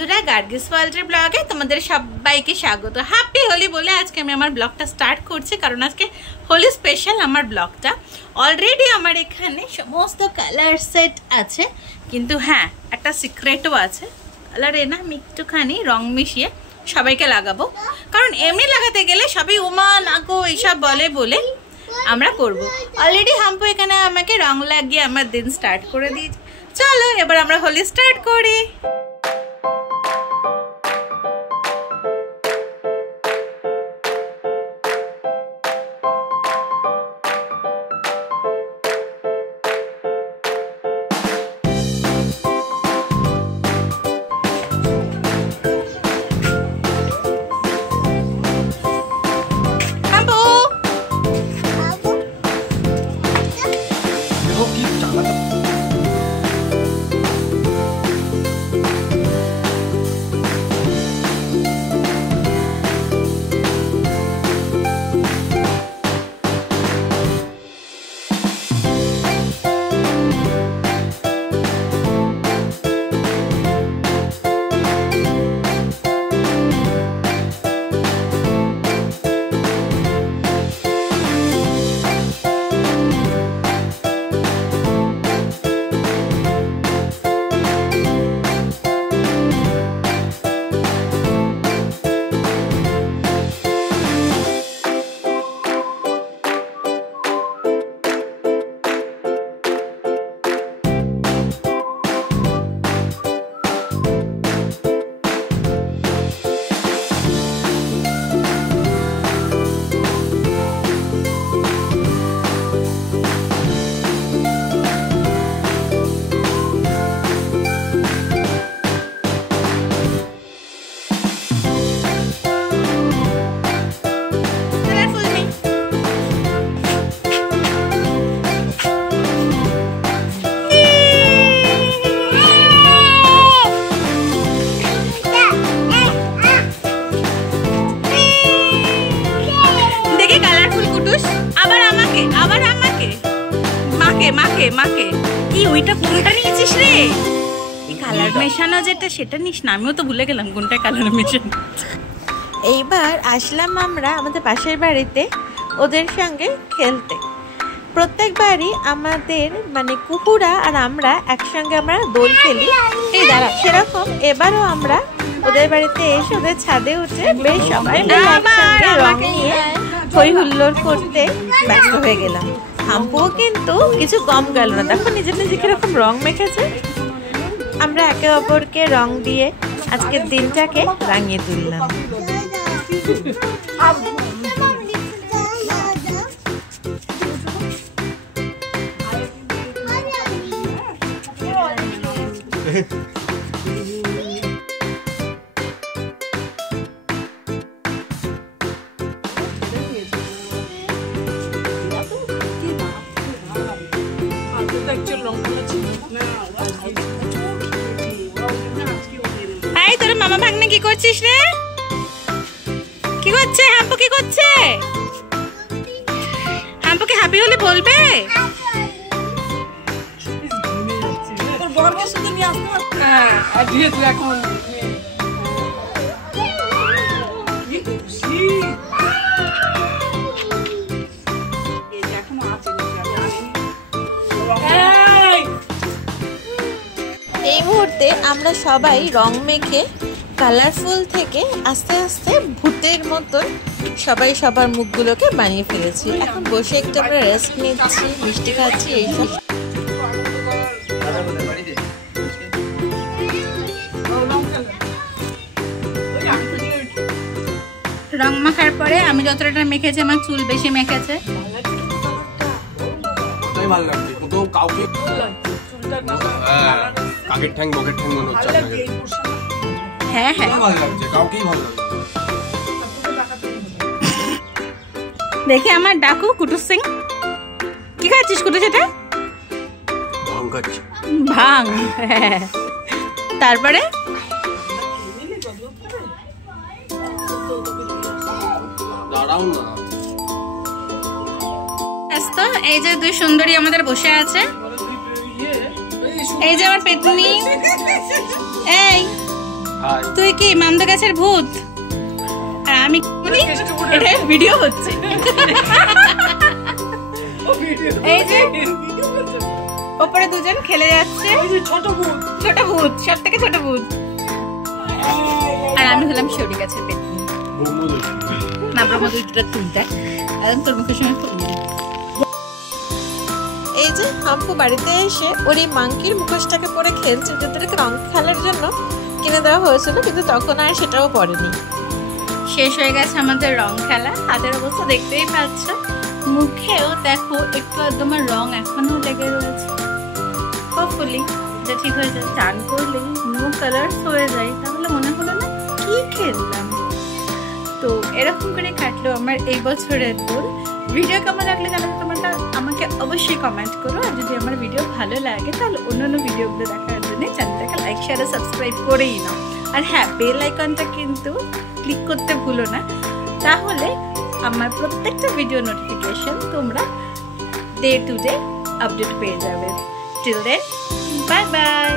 বন্ধুরা, গার্গিস ওয়ার্ল্ডের ব্লগে তোমাদের সবাইকে স্বাগত। হ্যাপি হোলি বলে আজকে আমি আমার ব্লগটা স্টার্ট করছি, কারণ আজকে হোলি স্পেশাল আমার ব্লগটা। অলরেডি আমার এখানে সমস্ত কালার সেট আছে, কিন্তু হ্যাঁ একটা সিক্রেটও আছে। কালারে না আমি একটুখানি রং মিশিয়ে সবাইকে লাগাবো, কারণ এমনি লাগাতে গেলে সবাই উমা নাকো এইসব বলে আমরা করব। অলরেডি হাম্পু এখানে আমাকে রং লাগিয়ে আমার দিন স্টার্ট করে দিয়েছে। চলো এবার আমরা হোলি স্টার্ট করি। মাকে কি ওইটা কোনটা নিয়েছিস রে? এই কালার মেশানো যেটা সেটা নিস না, আমিও তো ভুলে গেলাম কোনটা কালার মেশানো। এইবার আসলাম আমরা আমাদের পাশের বাড়িতে ওদের সঙ্গে খেলতে। প্রত্যেকবারই আমাদের মানে কুকুরা আর আমরা একসঙ্গে আমরা দোল খেলি। এই দাঁড়া, সেরকম এবারও আমরা ওদের বাড়িতে এসে ওদের ছাদে উঠে বেশ সবাই একসঙ্গে রং নিয়ে হই হুল্লোড় করতে ব্যস্ত হয়ে গেলাম। হাম্পুও কিন্তু কিছু কম গেল না, দেখো নিজে নিজে কিরকম রং মেখেছে। আমরা একে অপরকে রং দিয়ে আজকের দিনটাকে রাঙিয়ে তুললাম। তোর মামা ভাগ্নে কি করছিস রে? কি করছে হাম্পু? কি করছে হাম্পুকে হ্যাপি হোলি বলবে? এই মুহূর্তে আমরা সবাই রং মেখে কালারফুল থেকে আস্তে আস্তে ভূতের মতন সবাই সবার মুখগুলোকে বানিয়ে ফেলেছি। এখন বসে একটু আমরা রেস্ট নিচ্ছি, মিষ্টি খাচ্ছি, এইসব। রং মাখার পরে আমি যতটা মেখেছি, আমার চুল বেশি মেখেছে। ভালো লাগছে তো কাউকে কাকের ঠ্যাং বকের ঠ্যাং মনে হচ্ছে আপনাকে। হ্যাঁ হ্যাঁ ভালো লাগছে, কাউকেই ভালো লাগছে। দেখে আমার ডাকু কুটুস সিং। কি খাচ্ছিস কুটু? সেটা ভাং খাচ্ছি। ভাং? তারপরে দাঁড়াও না। এই যে দুই সুন্দরী আমাদের বসে আছে। এই যে আমার পেতনি, এই হাই তুই কি মামদা গাছের ভূত আর আমি এটা ভিডিও হচ্ছে এই যে ওপরে দুজন খেলে যাচ্ছে ছোট ভূত সব থেকে ছোট ভূত আর আমি হলাম শিউলি গাছের পেতনি না ব্রহ্মদৈত্যটা তুলটা একদম তোর মুখের সঙ্গে এই যে হাম্পু বাড়িতে এসে ওর এই মাংকির মুখোশটাকে পরে খেলছে, যাদেরকে রং খেলার জন্য কিনে দেওয়া হয়েছিল, কিন্তু তখন আর সেটাও পড়েনি। শেষ হয়ে গেছে আমাদের রং খেলা। হাতের অবস্থা দেখতেই পাচ্ছ, মুখেও দেখো একটু একদম রং এখনো লেগে রয়েছে। হোপফুলি এটা ঠিক হয়ে যায়, চান করলেই নো কালার হয়ে যায়। তাহলে মনে হলো না কি খেললাম। তো এরকম করে কাটলো আমার এই বছরের দোল। ভিডিও কেমন লাগলে জানাবে তোমরা আমাকে অবশ্যই কমেন্ট করো। আর যদি আমার ভিডিও ভালো লাগে তাহলে অন্যান্য ভিডিওগুলো দেখার জন্য চ্যানেলটাকে লাইক শেয়ার আর সাবস্ক্রাইব করেই নাও। আর হ্যাঁ, বেল আইকনটা কিন্তু ক্লিক করতে ভুলো না, তাহলে আমার প্রত্যেকটা ভিডিও নোটিফিকেশন তোমরা ডে টু ডে আপডেট পেয়ে যাবে। Till then, bye by.